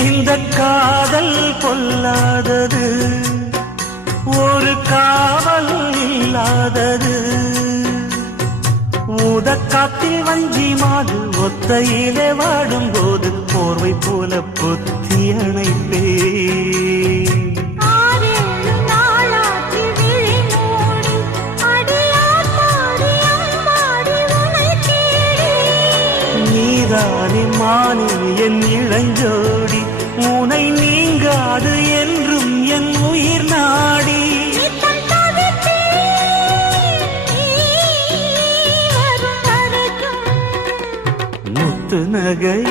இந்த காதல் கொல்லாதது, ஒரு காவல் இல்லாதது. ஊதக்காத்தில் வஞ்சி மாது ஒத்தையிலே வாடும்போது போர்வை போல பொத்தி அணைப்பே. நீதானே மானே என் இளஞ்சோடி, உனை நீங்காது என்றும் என் உயிர் நாடி. முத்து நகை